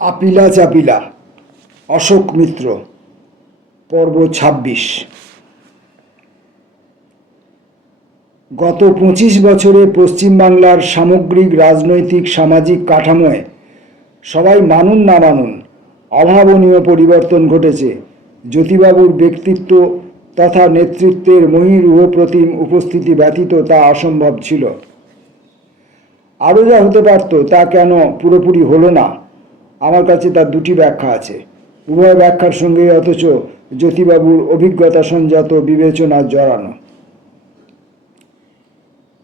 আপিলা চাপিলা অশোক মিত্র পর্ব ২৬। গত ২৫ বছরে পশ্চিমবাংলার সামগ্রিক রাজনৈতিক সামাজিক কাঠামোয় সবাই মানুন না মানুন অভাবনীয় পরিবর্তন ঘটেছে। জ্যোতিবাবুর ব্যক্তিত্ব তথা নেতৃত্বের মহীরূহপ্রতিম উপস্থিতি ব্যতীত তা অসম্ভব ছিল। আরও যা হতে পারত তা কেন পুরোপুরি হলো না, আমার কাছে তার দুটি ব্যাখ্যা আছে। উভয় ব্যাখ্যার সঙ্গে অথচ জ্যোতিবাবুর অভিজ্ঞতা সঞ্জাত বিবেচনা জড়ানো।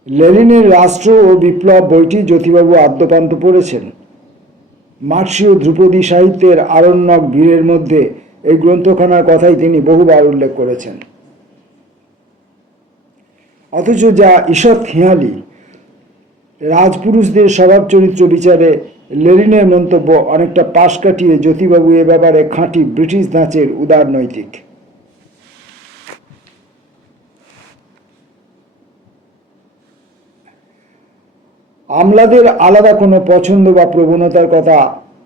লেনিনের রাষ্ট্র ও বিপ্লব বইটি জ্যোতিবাবু আদ্যপান্ত পড়েছেন। মার্ক্সীয় ধ্রুপদী সাহিত্যের আরণ্যক ভিড়ের মধ্যে এই গ্রন্থখানার কথাই তিনি বহুবার উল্লেখ করেছেন। অথচ যা ঈষৎ হেঁয়ালি, রাজপুরুষদের স্বভাব চরিত্র বিচারে লেনিনের মন্তব্য অনেকটা পাশ কাটিয়ে জ্যোতিবাবু এ ব্যাপারে খাঁটি ব্রিটিশ ধাঁচের উদারনৈতিক। আমলাদের আলাদা কোনো পছন্দ বা প্রবণতার কথা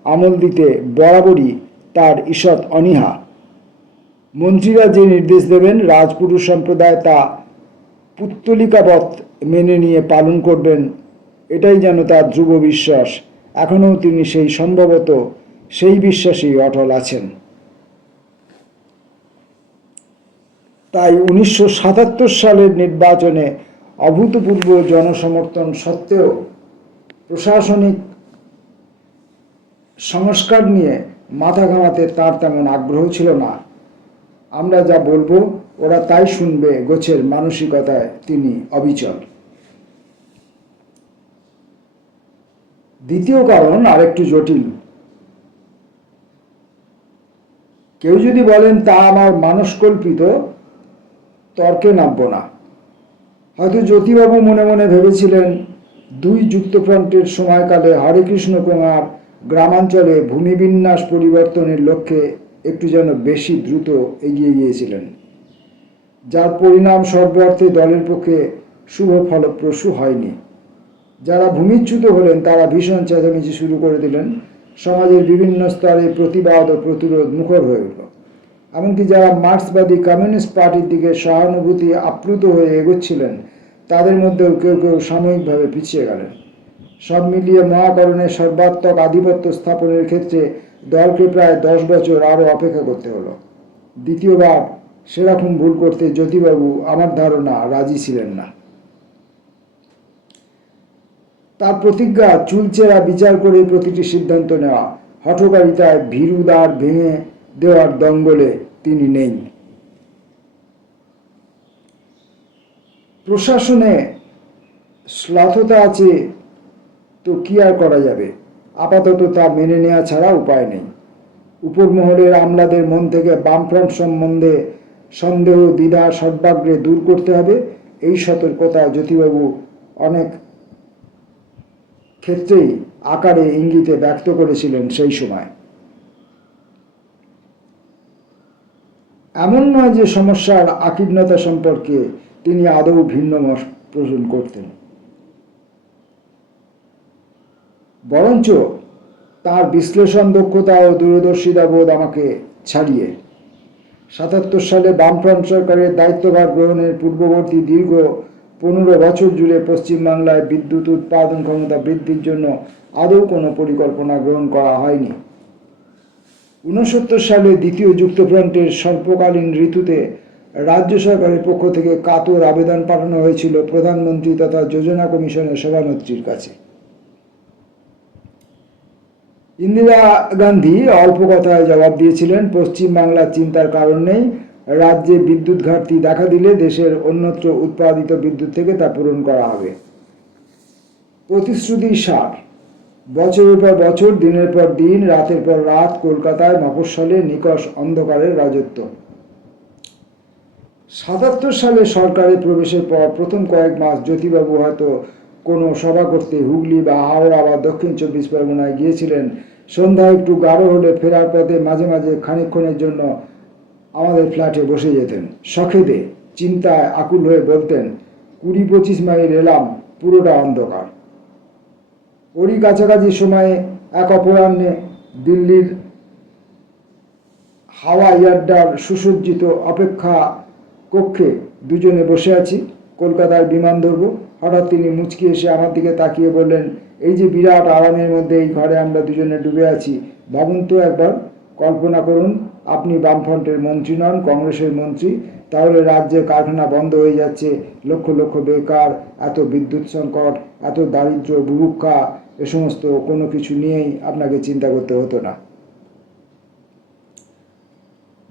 আমল দিতে বরাবরই তার ঈষৎ অনীহা। মন্ত্রীরা যে নির্দেশ দেবেন রাজপুরুষ সম্প্রদায় তা পুত্তলিকাবৎ মেনে নিয়ে পালন করবেন, এটাই যেন তার ধ্রুব বিশ্বাস। এখনও তিনি সম্ভবত সেই বিশ্বাসেই অটল আছেন। তাই ১৯৭৭ সালের নির্বাচনে অভূতপূর্ব জনসমর্থন সত্ত্বেও প্রশাসনিক সংস্কার নিয়ে মাথা ঘামাতে তার তেমন আগ্রহ ছিল না। আমরা যা বলবো ওরা তাই শুনবে গোছের মানসিকতায় তিনি অবিচল। দ্বিতীয় কারণ আরেকটু জটিল। কেউ যদি বলেন তা আমার মানসকল্পিত, তর্কে নামব না। হয়তো জ্যোতিবাবু মনে মনে ভেবেছিলেন দুই যুক্তফ্রন্টের সময়কালে হরেকৃষ্ণ কুমার গ্রামাঞ্চলে ভূমিবিন্যাস পরিবর্তনের লক্ষ্যে একটু যেন বেশি দ্রুত এগিয়ে গিয়েছিলেন, যার পরিণাম সর্বার্থে দলের পক্ষে শুভ ফলপ্রসূ হয়নি। যারা ভূমিচ্যুত হলেন তারা ভীষণ চেঁচামেচি শুরু করে দিলেন। সমাজের বিভিন্ন স্তরে প্রতিবাদ ও প্রতিরোধ মুখর হয়ে উঠল। এমনকি যারা মার্ক্সবাদী কমিউনিস্ট পার্টির দিকে সহানুভূতি আপ্লুত হয়ে এগোচ্ছিলেন তাদের মধ্যেও কেউ কেউ সাময়িকভাবে পিছিয়ে গেলেন। সব মিলিয়ে মহাকরণের সর্বাত্মক আধিপত্য স্থাপনের ক্ষেত্রে দলকে প্রায় 10 বছর আরও অপেক্ষা করতে হলো। দ্বিতীয়বার সেরকম ভুল করতে জ্যোতিবাবু আমার ধারণা রাজি ছিলেন না। তার প্রতিজ্ঞা চুলচেরা বিচার করে প্রতিটি সিদ্ধান্ত নেওয়া, হঠকারিতায় ভীরুদ্বার ভেঙে দেওয়ার দঙ্গলে তিনি নেই। প্রশাসনে শ্লাথতা আছে তো কি আর করা যাবে, আপাতত তা মেনে নেওয়া ছাড়া উপায় নেই। উপর মহলের আমলাদের মন থেকে বামফ্রন্ট সম্বন্ধে সন্দেহ দ্বিধা সর্বাগ্রে দূর করতে হবে, এই সতর্কতা জ্যোতিবাবু অনেক ক্ষেত্রেই আকারে ইঙ্গিতে ব্যক্ত করেছিলেন সেই সময়। এমন নয় যে সমস্যার আকীর্ণতা সম্পর্কে তিনি আদৌ ভিন্ন মত পোষণ করতেন, বরঞ্চ তার বিশ্লেষণ দক্ষতা ও দূরদর্শিতা বোধ আমাকে ছাড়িয়ে। ৭৭ সালে বামফ্রন্ট সরকারের দায়িত্বভার গ্রহণের পূর্ববর্তী দীর্ঘ 15 বছর জুড়ে পশ্চিমবাংলায় বিদ্যুৎ উৎপাদন ক্ষমতা বৃদ্ধির জন্য আদৌ কোনো পরিকল্পনা গ্রহণ করা হয়নি। 69 সালে দ্বিতীয় যুক্তফ্রন্টের স্বল্পকালীন ঋতুতে রাজ্য সরকারের পক্ষ থেকে কাতর আবেদন পাঠানো হয়েছিল প্রধানমন্ত্রী তথা যোজনা কমিশনের সভানেত্রীর কাছে। ইন্দিরা গান্ধী অল্প কথায় জবাব দিয়েছিলেন, পশ্চিমবাংলার চিন্তার কারণ নেই, রাজ্যে বিদ্যুৎ ঘাটতি দেখা দিলে দেশের অন্যত্র উৎপাদিত বিদ্যুৎ থেকে তা পূরণ করা হবে। প্রতিশ্রুতি সার। বছরের পর বছর, দিনের পর দিন, রাতের পর রাত কলকাতায় মফস্বলে নিকষ অন্ধকারের রাজত্ব। ৭৭ সালে সরকারে প্রবেশের পর প্রথম কয়েক মাস জ্যোতিবাবু হয়তো কোনো সভা করতে হুগলি বা হাওড়া বা দক্ষিণ 24 পরগনায় গিয়েছিলেন। সন্ধ্যা একটু গাঢ় হলে ফেরার পথে মাঝে মাঝে খানিকক্ষণের জন্য আমাদের ফ্ল্যাটে বসে যেতেন। শখেদে চিন্তায় আকুল হয়ে বলতেন, 20-25 মাইল এলাম, পুরোটা অন্ধকার। ওরই কাছাকাছি সময়ে এক অপরাহ্নে দিল্লির হাওয়া ইয়াড্ডার সুসজ্জিত অপেক্ষা কক্ষে দুজনে বসে আছি, কলকাতার বিমান ধরব। হঠাৎ তিনি মুচকি এসে আমার দিকে তাকিয়ে বললেন, এই যে বিরাট আরামের মধ্যে এই ঘরে আমরা দুজনে ডুবে আছি, ভাবুন তো একবার, কল্পনা করুন আপনি বামফ্রন্টের মন্ত্রী নন, কংগ্রেসের মন্ত্রী, তাহলে রাজ্যে কারখানা বন্ধ হয়ে যাচ্ছে, লক্ষ লক্ষ বেকার, এত বিদ্যুৎ সংকট, এত দারিদ্র্য, বুভুক্ষা, এ সমস্ত কোনো কিছু নিয়েই আপনাকে চিন্তা করতে হতো না।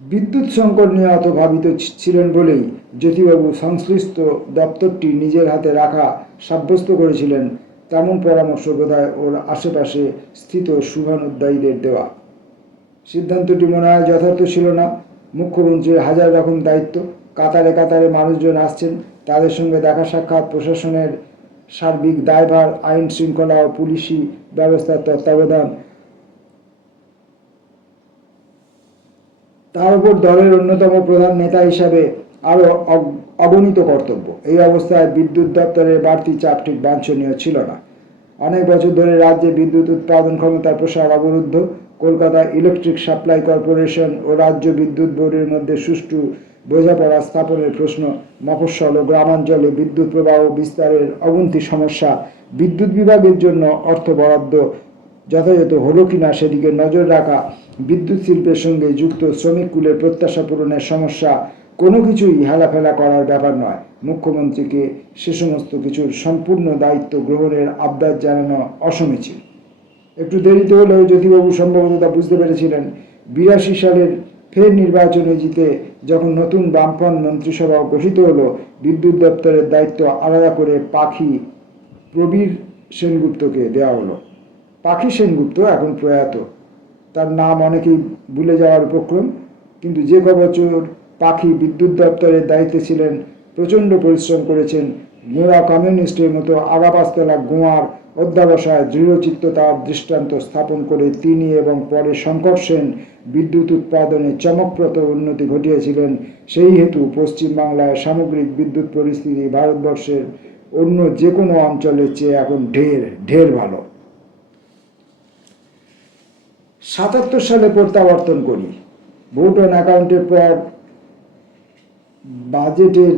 বিদ্যুৎ সংকট নিয়ে অত ভাবিত ছিলেন বলেই জ্যোতিবাবু সংশ্লিষ্ট দপ্তরটি নিজের হাতে রাখা সাব্যস্ত করেছিলেন, তেমন পরামর্শ বোধহয় ওর আশেপাশে স্থিত শুভানুধ্যায়ীদের দেওয়া। সিদ্ধান্তটি মনে হয় যথার্থ ছিল না। মুখ্যমন্ত্রীর হাজার রকম দায়িত্ব, কাতারে কাতারে মানুষজন আসছেন, তাদের সঙ্গে দেখা সাক্ষাৎ, প্রশাসনের সার্বিক দায়ভার, আইন শৃঙ্খলা ও পুলিশি ব্যবস্থার তত্ত্বাবধান, তার উপর দলের অন্যতম প্রধান নেতা হিসাবে আরও অগণিত কর্তব্য। এই অবস্থায় বিদ্যুৎ দপ্তরের বাড়তি চাপ ঠিক বাঞ্ছনীয় ছিল না। অনেক বছর ধরে রাজ্যে বিদ্যুৎ উৎপাদন ক্ষমতার প্রসার অবরুদ্ধ। কলকাতা ইলেকট্রিক সাপ্লাই কর্পোরেশন ও রাজ্য বিদ্যুৎ বোর্ডের মধ্যে সুষ্ঠু বোঝাপড়া স্থাপনের প্রশ্ন, মফস্বল ও গ্রামাঞ্চলে বিদ্যুৎ প্রবাহ বিস্তারের অগুন্তি সমস্যা, বিদ্যুৎ বিভাগের জন্য অর্থ বরাদ্দ যথাযথ হলো কিনা সেদিকে নজর রাখা, বিদ্যুৎ শিল্পের সঙ্গে যুক্ত শ্রমিককুলের প্রত্যাশা পূরণের সমস্যা, কোনো কিছুই হেলাফেলা করার ব্যাপার নয়। মুখ্যমন্ত্রীকে সে সমস্ত কিছুর সম্পূর্ণ দায়িত্ব গ্রহণের আবদার জানানো অসমীচীন। একটু দেরিতে হলেও জ্যোতিবাবু সম্ভবত তা বুঝতে পেরেছিলেন। 82 সালের ফের নির্বাচনে জিতে যখন নতুন বামফ্রন্ট মন্ত্রিসভা গঠিত হলো, বিদ্যুৎ দপ্তরের দায়িত্ব আলাদা করে পাখি প্রবীর সেনগুপ্তকে দেওয়া হলো। পাখি সেনগুপ্ত এখন প্রয়াত, তার নাম অনেকেই ভুলে যাওয়ার উপক্রম, কিন্তু যে বছর পাখি বিদ্যুৎ দপ্তরের দায়িত্বে ছিলেন, প্রচণ্ড পরিশ্রম করেছেন। গোঁড়া কমিউনিস্টের মতো আগাপাস্তলা গোঁয়ার অধ্যাবসায় দৃঢ়চিত্ততার দৃষ্টান্ত স্থাপন করে তিনি এবং পরে শঙ্কর সেন বিদ্যুৎ উৎপাদনে চমকপ্রদ উন্নতি ঘটিয়েছিলেন। সেই হেতু পশ্চিমবাংলায় সামগ্রিক বিদ্যুৎ পরিস্থিতি ভারতবর্ষের অন্য যে কোনো অঞ্চলের চেয়ে এখন ঢের ঢের ভালো। 77 সালে প্রত্যাবর্তন করি। ভোট অন অ্যাকাউন্টের পর বাজেটের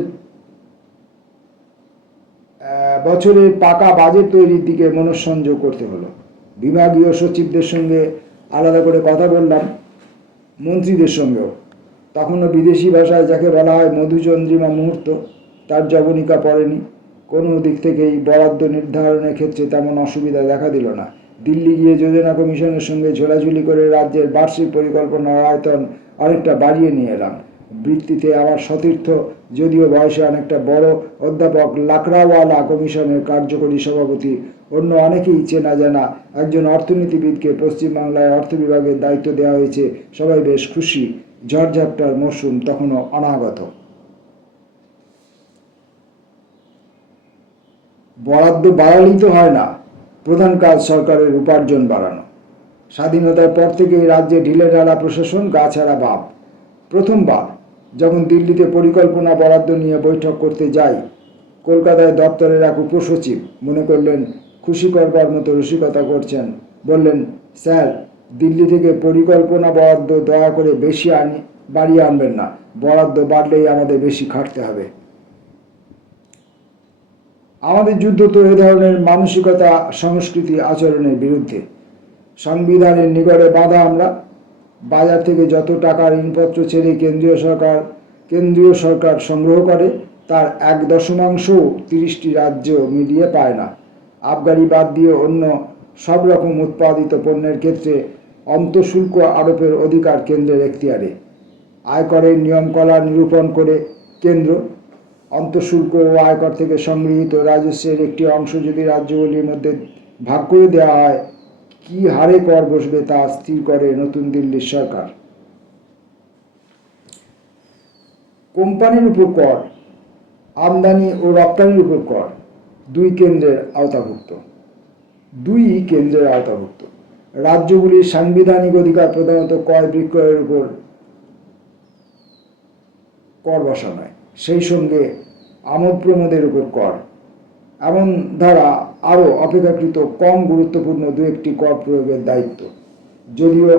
বছরের পাকা বাজেট তৈরির দিকে মনঃসংযোগ করতে হলো। বিভাগীয় সচিবদের সঙ্গে আলাদা করে কথা বললাম, মন্ত্রীদের সঙ্গেও। তখনও বিদেশি ভাষায় যাকে বলা হয় মধুচন্দ্রিমা মুহূর্ত, তার জবনিকা পড়েনি। কোনো দিক থেকেই বরাদ্দ নির্ধারণের ক্ষেত্রে তেমন অসুবিধা দেখা দিল না। দিল্লি গিয়ে যোজনা কমিশনের সঙ্গে ঝোলাঝুলি করে রাজ্যের বার্ষিক পরিকল্পনার আয়তন অনেকটা বাড়িয়ে নিয়ে এলাম। বৃত্তিতে আমার সতীর্থ, যদিও বয়সে অনেকটা বড়, অধ্যাপক লাকড়াওয়ালা কমিশনের কার্যকরী সভাপতি, অন্য অনেকেই চেনা জানা একজন অর্থনীতিবিদকে পশ্চিমবাংলায় অর্থ বিভাগের দায়িত্ব দেওয়া হয়েছে। সবাই বেশ খুশি। ঝড়ঝাপটার মরশুম তখনও অনাগত। বরাদ্দ বাড়ালেই তো হয় না, প্রধান কাজ সরকারের উপার্জন বাড়ানো। স্বাধীনতার পর থেকেই রাজ্যে ঢিলেঢালা প্রশাসন, গাছাড়া ভাব। প্রথমবার যখন দিল্লিতে পরিকল্পনা বরাদ্দ নিয়ে বৈঠক করতে যাই, কলকাতায় দপ্তরের এক উপসচিব মনে করলেন খুশি করবার মতো রসিকতা করছেন। বললেন, স্যার, দিল্লি থেকে পরিকল্পনা বরাদ্দ দয়া করে বেশি বাড়িয়ে আনবেন না, বরাদ্দ বাড়লেই আমাদের বেশি খাটতে হবে। আমাদের যুদ্ধ তো এ ধরনের মানসিকতা, সংস্কৃতি, আচরণের বিরুদ্ধে। সংবিধানের নিকটে বাঁধা আমরা। বাজার থেকে যত টাকার ঋণপত্র ছেড়ে কেন্দ্রীয় সরকার সংগ্রহ করে, তার 1/10 30টি রাজ্য মিলিয়ে পায় না। আবগারি বাদ দিয়ে অন্য সব রকম উৎপাদিত পণ্যের ক্ষেত্রে অন্তঃশুল্ক আরোপের অধিকার কেন্দ্রের এখতিয়ারে। আয়করের নিয়মকলা নিরূপণ করে কেন্দ্র অন্তঃশুল্ক ও আয়কর থেকে সংগৃহীত রাজস্বের একটি অংশ যদি রাজ্যগুলির মধ্যে ভাগ করে দেওয়া হয়, কি হারে কর বসবে তা স্থির করে নতুন দিল্লির সরকার। কোম্পানির উপর কর, আমদানি ও রপ্তানির উপর কর, দুই কেন্দ্রের আওতাভুক্ত। রাজ্যগুলির সাংবিধানিক অধিকার প্রধানত ক্রয় বিক্রয়ের উপর কর বসানো, সেই সঙ্গে আমোদ প্রমোদের উপর কর। এমন ধারা আরও অপেক্ষাকৃত কম গুরুত্বপূর্ণ দু একটি কর প্রয়োগের দায়িত্ব। যদিও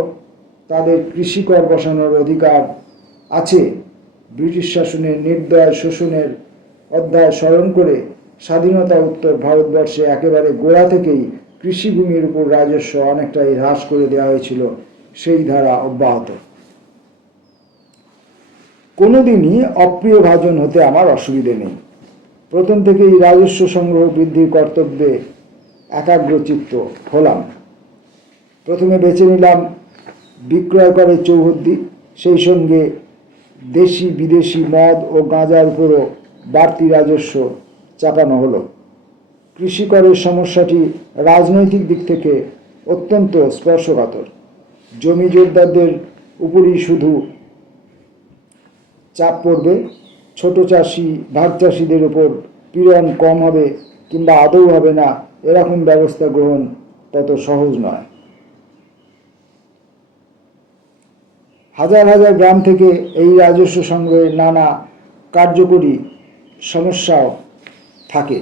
তাদের কৃষি কর বসানোর অধিকার আছে, ব্রিটিশ শাসনের নির্দয় শোষণের অধ্যায় স্মরণ করে স্বাধীনতা উত্তর ভারতবর্ষে একেবারে গোড়া থেকেই কৃষিভূমির উপর রাজস্ব অনেকটাই হ্রাস করে দেওয়া হয়েছিল। সেই ধারা অব্যাহত। কোনোদিনই অপ্রিয় ভাজন হতে আমার অসুবিধে নেই। প্রথম থেকেই রাজস্ব সংগ্রহ বৃদ্ধির কর্তব্যে একাগ্রচিত্ত হলাম। প্রথমে বেছে নিলাম বিক্রয় করে চৌহদ্দি, সেই সঙ্গে দেশি বিদেশি মদ ও গাঁজার উপরও বাড়তি রাজস্ব চাপানো হলো। কৃষি করের সমস্যাটি রাজনৈতিক দিক থেকে অত্যন্ত স্পর্শকাতর। জমি জোরদারদের উপরই শুধু চাপ পড়বে, ছোট চাষি ভাগ চাষিদের উপর পীড়ন কম হবে কিংবা আদৌ হবে না, এরকম ব্যবস্থা গ্রহণ তত সহজ নয়। হাজার হাজার গ্রাম থেকে এই রাজস্ব সংগ্রহে নানা কার্যকরী সমস্যাও থাকে।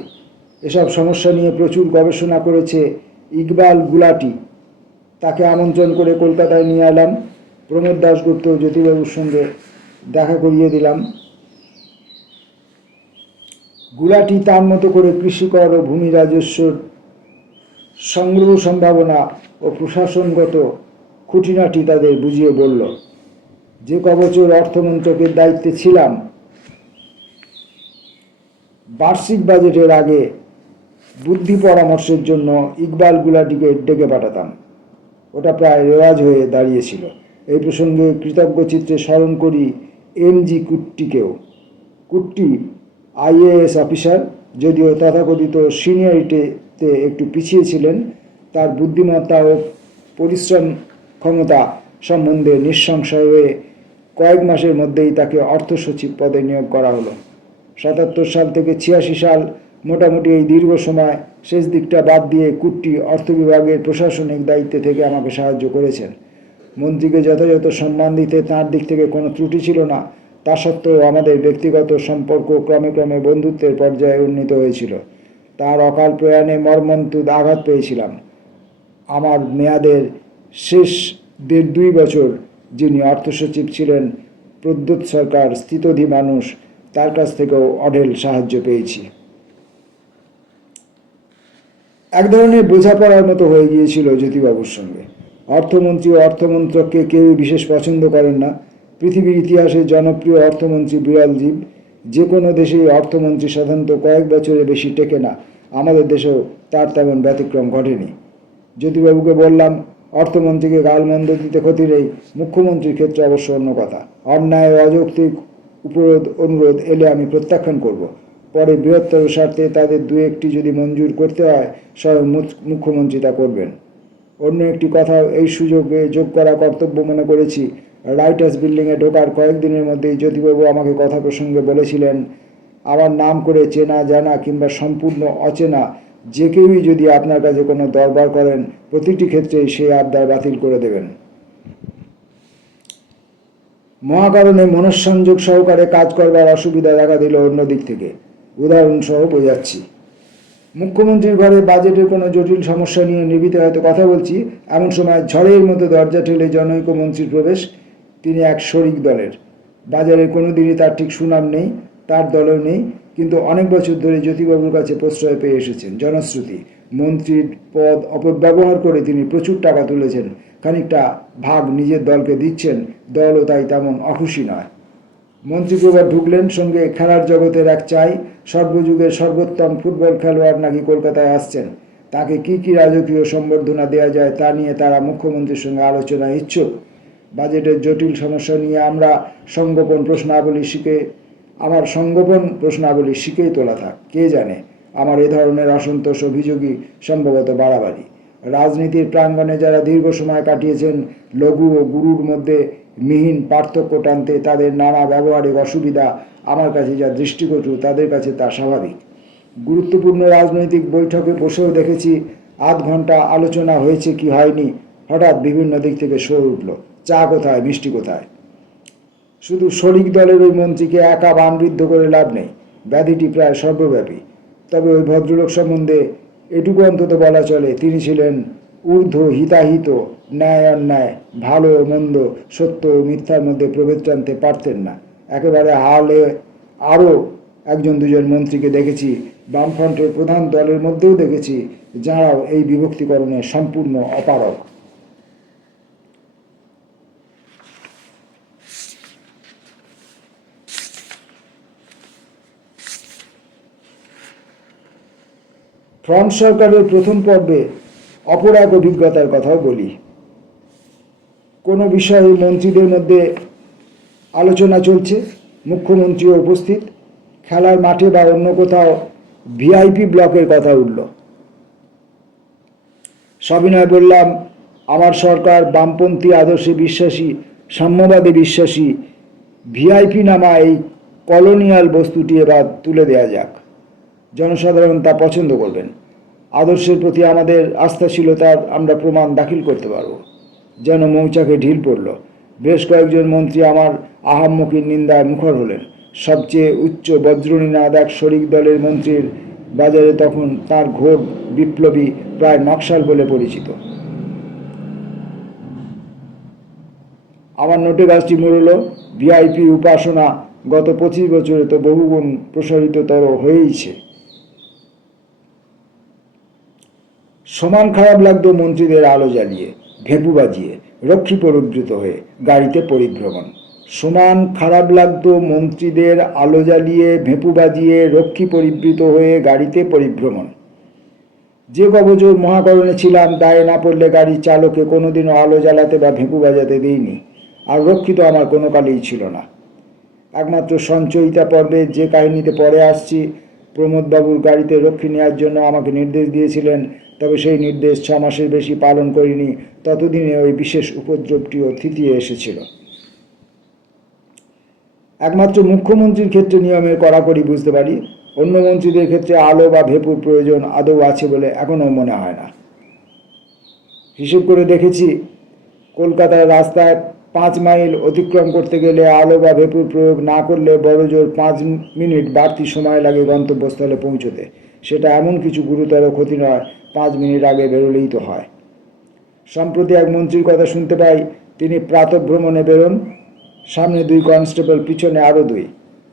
এসব সমস্যা নিয়ে প্রচুর গবেষণা করেছে ইকবাল গুলাটি। তাকে আমন্ত্রণ করে কলকাতায় নিয়ে এলাম। প্রমোদ দাশগুপ্ত জ্যোতিবাবুর সঙ্গে দেখা করিয়ে দিলাম। গুলাটি তার মতো করে কৃষিকর ও ভূমি রাজস্বর সংগ্রহ সম্ভাবনা ও প্রশাসনগত খুঁটিনাটি তাদের বুঝিয়ে বলল। যে কবছর অর্থমন্ত্রকের দায়িত্বে ছিলাম, বার্ষিক বাজেটের আগে বুদ্ধি পরামর্শের জন্য ইকবাল গুলাটিকে ডেকে পাঠাতাম। ওটা প্রায় রেওয়াজ হয়ে দাঁড়িয়েছিল। এই প্রসঙ্গে কৃতজ্ঞ চিত্রে স্মরণ করি এমজি কুট্টিকেও। কুট্টি আইএএস অফিসার, যদিও তথাকথিত সিনিয়রিটিতে একটু পিছিয়ে ছিলেন। তার বুদ্ধিমত্তা ও পরিশ্রম ক্ষমতা সম্বন্ধে নিঃসংশয় হয়ে কয়েক মাসের মধ্যেই তাকে অর্থ সচিব পদে নিয়োগ করা হলো। ৭৭ সাল থেকে ৮৬ সাল, মোটামুটি এই দীর্ঘ সময় শেষ দিকটা বাদ দিয়ে কুট্টি অর্থ বিভাগের প্রশাসনিক দায়িত্বে থেকে আমাকে সাহায্য করেছেন। মন্ত্রীকে যথাযথ সম্মান দিতে তাঁর দিক থেকে কোনো ত্রুটি ছিল না। তা সত্ত্বেও আমাদের ব্যক্তিগত সম্পর্ক ক্রমে ক্রমে বন্ধুত্বের পর্যায়ে উন্নীত হয়েছিল। তার অকাল প্রয়াণে মর্মন্তুদ আঘাত পেয়েছিলাম। আমার মেয়াদের শেষ ১.৫-২ বছর যিনি অর্থসচিব ছিলেন, প্রদ্যোৎ সরকার, স্থিতধী মানুষ, তার কাছ থেকেও অঢেল সাহায্য পেয়েছি। এক ধরনের বোঝাপড়ার মতো হয়ে গিয়েছিল জ্যোতিবাবুর সঙ্গে। অর্থমন্ত্রী ও অর্থমন্ত্রককে কেউই বিশেষ পছন্দ করেন না। পৃথিবীর ইতিহাসে জনপ্রিয় অর্থমন্ত্রী বিরল জীব। যে কোনো দেশেই অর্থমন্ত্রী সাধারণত কয়েক বছরের বেশি টেকে না। আমাদের দেশেও তার তেমন ব্যতিক্রম ঘটেনি। জ্যোতিবাবুকে বললাম, অর্থমন্ত্রীকে গালমন্দ দিতে ক্ষতি নেই, মুখ্যমন্ত্রীর ক্ষেত্রে অবশ্য অন্য কথা। অন্যায় ও অযৌক্তিক অনুরোধ এলে আমি প্রত্যাখ্যান করব। পরে বৃহত্তর স্বার্থে তাদের দু একটি যদি মঞ্জুর করতে হয়, স্বয়ং মুখ্যমন্ত্রী তা করবেন। অন্য একটি কথাও এই সুযোগে যোগ করা কর্তব্য মনে করেছি। রাইটার্স বিল্ডিংয়ে ঢোকার কয়েকদিনের মধ্যেই জ্যোতিবাবু আমাকে কথা প্রসঙ্গে বলেছিলেন, আমার নাম করে চেনা জানা কিংবা সম্পূর্ণ অচেনা যে কেউই যদি আপনার কাছে কোনো দরবার করেন, প্রতিটি ক্ষেত্রেই সেই আবদার বাতিল করে দেবেন। মহাকারণে মনঃসংযোগ সহকারে কাজ করবার অসুবিধা দেখা দিল অন্য দিক থেকে। উদাহরণসহ বোঝাচ্ছি। মুখ্যমন্ত্রীর ঘরে বাজেটের কোনো জটিল সমস্যা নিয়ে নিভৃতে হয়তো কথা বলছি, এমন সময় ঝড়ের মতো দরজা ঠেলে জনৈক মন্ত্রীর প্রবেশ। তিনি এক শরিক দলের। বাজারে কোনো দিনই তার ঠিক সুনাম নেই, তার দলেও নেই, কিন্তু অনেক বছর ধরে জ্যোতিবাবুর কাছে প্রশ্রয় পেয়ে এসেছেন। জনশ্রুতি, মন্ত্রীর পদ অপব্যবহার করে তিনি প্রচুর টাকা তুলেছেন, খানিকটা ভাগ নিজের দলকে দিচ্ছেন, দলও তাই তেমন অখুশি নয়। মন্ত্রীপ্রভা ঢুকলেন, সঙ্গে খেলার জগতের এক চাই, সর্বযুগের সর্বোত্তম ফুটবল খেলোয়াড় নাকি কলকাতায় আসছেন। তাকে কি কি রাজকীয় সম্বর্ধনা দেওয়া যায় তা নিয়ে তারা মুখ্যমন্ত্রীর সঙ্গে আলোচনায় ইচ্ছুক। বাজেটের জটিল সমস্যা নিয়ে আমার সংগোপন প্রশ্নাবলী শিখেই তোলা থাক। কে জানে, আমার এ ধরনের অসন্তোষ অভিযোগই সম্ভবত বাড়াবাড়ি। রাজনীতির প্রাঙ্গণে যারা দীর্ঘ সময় কাটিয়েছেন, লঘু ও গুরুর মধ্যে মিহিন পার্থক্য টানতে তাদের নানা ব্যবহারিক অসুবিধা আমার কাছে যা দৃষ্টিকটু, তাদের কাছে তা স্বাভাবিক। গুরুত্বপূর্ণ রাজনৈতিক বৈঠকে বসেও দেখেছি, আধ ঘন্টা আলোচনা হয়েছে কি হয়নি, হঠাৎ বিভিন্ন দিক থেকে শোর উঠল, চা কোথায়, মিষ্টি কোথায়। শুধু শরিক দলের ওই মন্ত্রীকে একা বানবৃদ্ধ করে লাভ নেই, ব্যাধিটি প্রায় সর্বব্যাপী। তবে ওই ভদ্রলোক সম্বন্ধে এটুকু অন্তত বলা চলে, তিনি ছিলেন ঊর্ধ্ব হিতাহিত, ন্যায় অন্যায়, ভালো মন্দ, সত্য মিথ্যার মধ্যে প্রভেদ টানতে পারতেন না। একেবারে হালে আরও একজন দুজন মন্ত্রীকে দেখেছি, বামফ্রন্টের প্রধান দলের মধ্যেও দেখেছি, যারাও এই বিভক্তিকরণে সম্পূর্ণ অপারগ। ফ্রন্ট সরকারের প্রথম পর্বে অপর এক অভিজ্ঞতার কথাও বলি। কোনো বিষয়ে মন্ত্রীদের মধ্যে আলোচনা চলছে, মুখ্যমন্ত্রীও উপস্থিত, খেলার মাঠে বা অন্য কোথাও ভিআইপি ব্লকের কথা উঠল। সবিনয় বললাম, আমার সরকার বামপন্থী আদর্শে বিশ্বাসী, সাম্যবাদে বিশ্বাসী, ভিআইপি নামা এই কলোনিয়াল বস্তুটি এবার তুলে দেয়া যাক। জনসাধারণ তা পছন্দ করবেন। আদর্শের প্রতি আমাদের আস্থা ছিল, তার আমরা প্রমাণ দাখিল করতে পারব। যেন মৌচাকে ঢিল পড়ল। বেশ কয়েকজন মন্ত্রী আমার আহাম্মকির নিন্দায় মুখর হলেন। সবচেয়ে উচ্চ বজ্রনীনাদ এক শরিক দলের মন্ত্রীর বাজারে তখন তার ঘোর বিপ্লবী, প্রায় নকশাল বলে পরিচিত। আমার নোটে গাছটি মরল। ভিআইপি উপাসনা গত 25 বছরে তো বহুগুণ প্রসারিততর হয়েইছে। সমান খারাপ লাগতো মন্ত্রীদের আলো জ্বালিয়ে, ভেপু বাজিয়ে, রক্ষী পরিবৃত হয়ে গাড়িতে পরিভ্রমণ। সমান খারাপ লাগতো মন্ত্রীদের আলো জ্বালিয়ে, ভেপু বাজিয়ে, রক্ষী পরিবৃত হয়ে গাড়িতে পরিভ্রমণ। যে কবছর মহাকরণে ছিলাম, দায়ে না পড়লে গাড়ির চালকে কোনোদিনও আলো জ্বালাতে বা ভেপু বাজাতে দিইনি। আর রক্ষী তো আমার কোনো কালেই ছিল না। একমাত্র সঞ্চয়িতা পর্বে যে কাহিনীতে পরে আসছি, প্রমোদবাবুর গাড়িতে রক্ষী নেওয়ার জন্য আমাকে নির্দেশ দিয়েছিলেন, তবে সেই নির্দেশ 6 মাসের বেশি পালন করিনি। ততদিনে ওই বিশেষ উপদ্রবটিও থিতিয়ে এসেছিল। একমাত্র মুখ্যমন্ত্রীর ক্ষেত্রে নিয়মের কড়াকড়ি বুঝতে পারি, অন্য মন্ত্রীদের ক্ষেত্রে আলো বা ভেপুর প্রয়োজন আদৌ আছে বলে এখনও মনে হয় না। হিসেব করে দেখেছি, কলকাতার রাস্তায় 5 মাইল অতিক্রম করতে গেলে আলো বা ভেপুর প্রয়োগ না করলে বড়জোর 5 মিনিট বাড়তি সময় লাগে গন্তব্যস্থলে পৌঁছতে। সেটা এমন কিছু গুরুতর ক্ষতি নয়, 5 মিনিট আগে বেরোলেই তো হয়। সম্প্রতি এক মন্ত্রীর কথা শুনতে পাই, তিনি প্রাতঃভ্রমণে বেরোন, সামনে 2 কনস্টেবল, পিছনে আরও 2।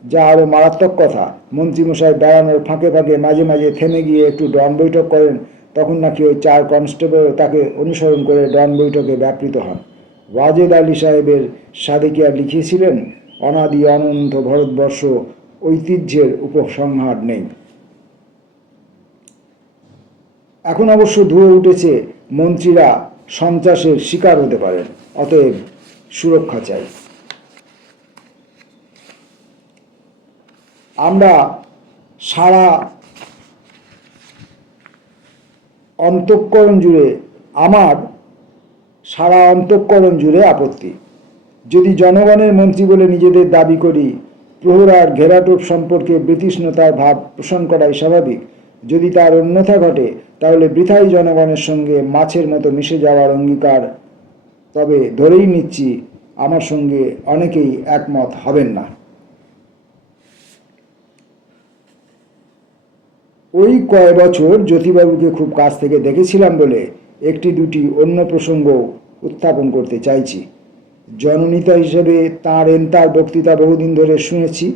যা আরও মারাত্মক কথা, মন্ত্রীমশাই বেড়ানোর ফাঁকে ফাঁকে মাঝে মাঝে থেমে গিয়ে একটু ডন বৈঠক করেন। তখন নাকি ওই 4 কনস্টেবল তাকে অনুসরণ করে ডন বৈঠকে ব্যাপৃত হন। ওয়াজেদ আলী সাহেবের সাদেকিয়া লিখিয়েছিলেন, অনাদি অনন্ত ভারতবর্ষ ঐতিহ্যের উপসংহার নেই। এখন অবশ্য ধুয়ে উঠেছে মন্ত্রীরা সন্ত্রাসের শিকার হতে পারেন, অতএব সুরক্ষা চাই। আমরা সারা অন্তঃকরণ জুড়ে, আমার সারা অন্তঃকরণ জুড়ে আপত্তি। যদি জনগণের মন্ত্রী বলে নিজেদের দাবি করি, প্রহরার ঘেরাটোপ সম্পর্কে বিতৃষ্ণতার ভাব পোষণ করাই স্বাভাবিক। যদি তার অন্যথা ঘটে, তাহলে বৃথাই জনগণের সঙ্গে মাছের মতো মিশে যাওয়ার অঙ্গীকার। তবে ধরেই নিচ্ছি, আমার সঙ্গে অনেকেই একমত হবেন না। ওই কয় বছর জ্যোতিবাবুকে খুব কাছ থেকে দেখেছিলাম বলে একটি দুটি অন্য প্রসঙ্গ উত্থাপন করতে চাইছি। জননেতা হিসেবে তাঁর এন্তার বক্তৃতা বহুদিন ধরে শুনেছি।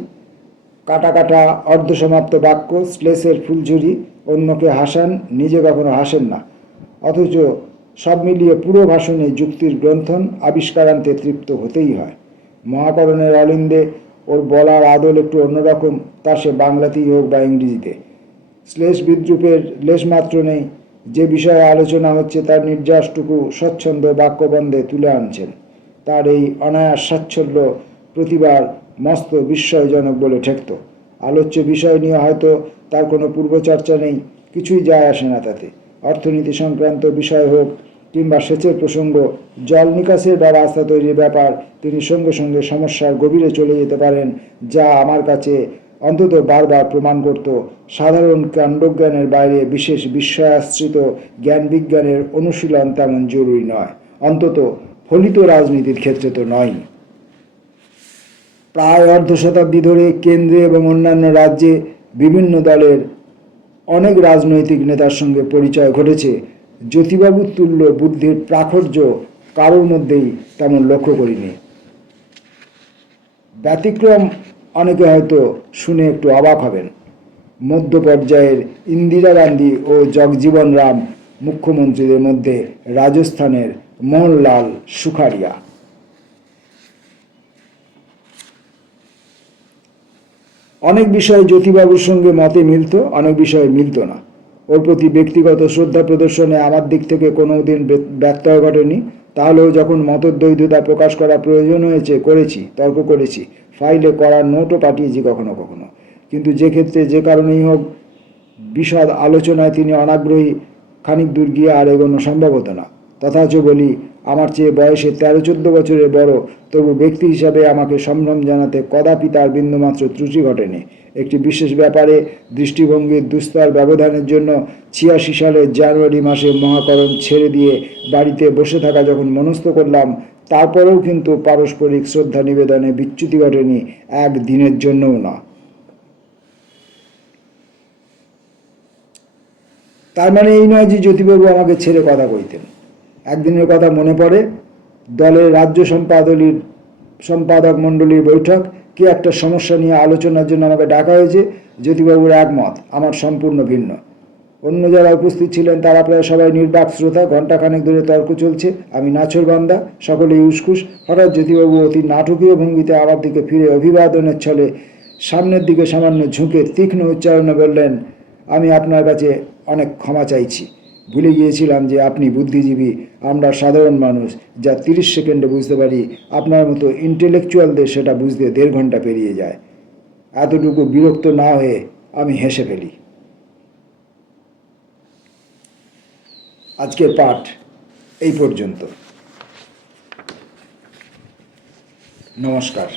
কাটা কাটা অর্ধসমাপ্ত বাক্য, শ্লেষের ফুলঝুরি, অন্যকে হাসান, নিজে কখনো হাসেন না। অথচ সব মিলিয়ে পুরো ভাষণে যুক্তির গ্রন্থন, আবিষ্কারান্তে তৃপ্ত হতেই হয়। মহাকরণের অলিন্দে ওর বলার আদল একটু অন্যরকম, তা সে বাংলাতেই হোক বা ইংরেজিতে। শ্লেষ বিদ্রুপের লেশমাত্র নেই। যে বিষয়ে আলোচনা হচ্ছে তার নির্যাসটুকু স্বচ্ছন্দ বাক্যবন্ধে তুলে আনছেন। তার এই অনায়াস সাচ্ছল্য প্রতিবার মস্ত বিস্ময়জনক বলে ঠেকত। আলোচ্য বিষয় নিয়ে হয়তো তার কোনো পূর্বচর্চা নেই, কিছুই যায় আসে না তাতে। অর্থনীতি সংক্রান্ত বিষয় হোক কিংবা সেচের প্রসঙ্গ, জল নিকাশের বা রাস্তা তৈরির ব্যাপার, তিনি সঙ্গে সঙ্গে সমস্যার গভীরে চলে যেতে পারেন, যা আমার কাছে অন্তত বারবার প্রমাণ করত সাধারণ কাণ্ডজ্ঞানের বাইরে বিশেষ বিস্ময়াশ্রিত জ্ঞান বিজ্ঞানের অনুশীলন তেমন জরুরি নয়, অন্তত ফলিত রাজনীতির ক্ষেত্রে তো নয়। প্রায় অর্ধ শতাব্দী ধরে কেন্দ্রে এবং অন্যান্য রাজ্যে বিভিন্ন দলের অনেক রাজনৈতিক নেতার সঙ্গে পরিচয় ঘটেছে। জ্যোতিবাবুর তুল্য বুদ্ধির প্রাচুর্য কারোর মধ্যেই তেমন লক্ষ্য করিনি। ব্যতিক্রম অনেকে হয়তো শুনে একটু অবাক হবেন। মধ্য পর্যায়ের ইন্দিরা গান্ধী ও জগজীবন রাম মুখ্যমন্ত্রীদের মধ্যে রাজস্থানের মোহনলাল সুখারিয়া। অনেক বিষয়ে জ্যোতিবাবুর সঙ্গে মতে মিলত, অনেক বিষয়ে মিলত না। ওর প্রতি ব্যক্তিগত শ্রদ্ধা প্রদর্শনে আমার দিক থেকে কোনো দিন ব্যত্যয় ঘটেনি। তাহলেও যখন মতদ্বৈধতা প্রকাশ করা প্রয়োজন হয়েছে করেছি, তর্ক করেছি, ফাইলে করার নোটও পাঠিয়েছি কখনো কখনো। কিন্তু যে ক্ষেত্রে যে কারণেই হোক বিশদ আলোচনায় তিনি অনাগ্রহী, খানিক দূর গিয়ে আর এগোনো সম্ভব হতো না। তথাচ বলি, আমার চেয়ে বয়সে 13-14 বছরের বড়, তবু ব্যক্তি হিসাবে আমাকে সম্ভ্রম জানাতে কদাপি তার বিন্দুমাত্র ত্রুটি ঘটেনি। একটি বিশেষ ব্যাপারে দৃষ্টিভঙ্গির দুস্তর ব্যবধানের জন্য 86 সালের জানুয়ারি মাসে মহাকরণ ছেড়ে দিয়ে বাড়িতে বসে থাকা যখন মনস্থ করলাম, তারপরেও কিন্তু পারস্পরিক শ্রদ্ধা নিবেদনে বিচ্যুতি ঘটেনি, এক দিনের জন্যও না। তার মানে এই নয় যে জ্যোতিবাবু আমাকে ছেড়ে কথা কইতেন। একদিনের কথা মনে পড়ে, দলের রাজ্য সম্পাদক মণ্ডলীর বৈঠক, কি একটা সমস্যা নিয়ে আলোচনার জন্য আমাকে ডাকা হয়েছে। জ্যোতিবাবুর একমত, আমার সম্পূর্ণ ভিন্ন। অন্য যারা উপস্থিত ছিলেন তারা প্রায় সবাই নির্বাক শ্রোতা। ঘণ্টাখানেক ধরে তর্ক চলছে, আমি নাছোড়বান্দা, সকলেই উসখুস। হঠাৎ জ্যোতিবাবু অতি নাটকীয় ভঙ্গিতে আমার দিকে ফিরে অভিবাদনের ছলে সামনের দিকে সামান্য ঝুঁকে তীক্ষ্ণ উচ্চারণে বললেন, আমি আপনার কাছে অনেক ক্ষমা চাইছি। ভুলে গিয়েছিলাম যে আপনি বুদ্ধিজীবী, আমরা সাধারণ মানুষ। যা 30 সেকেন্ডে বুঝতে পারি, আপনার মতো ইন্টেলেকচুয়ালদের সেটা বুঝতে 1.5 ঘন্টা পেরিয়ে যায়। এতটুকু বিরক্ত না হয়ে আমি হেসে ফেলি। আজকের পাঠ এই পর্যন্ত। নমস্কার।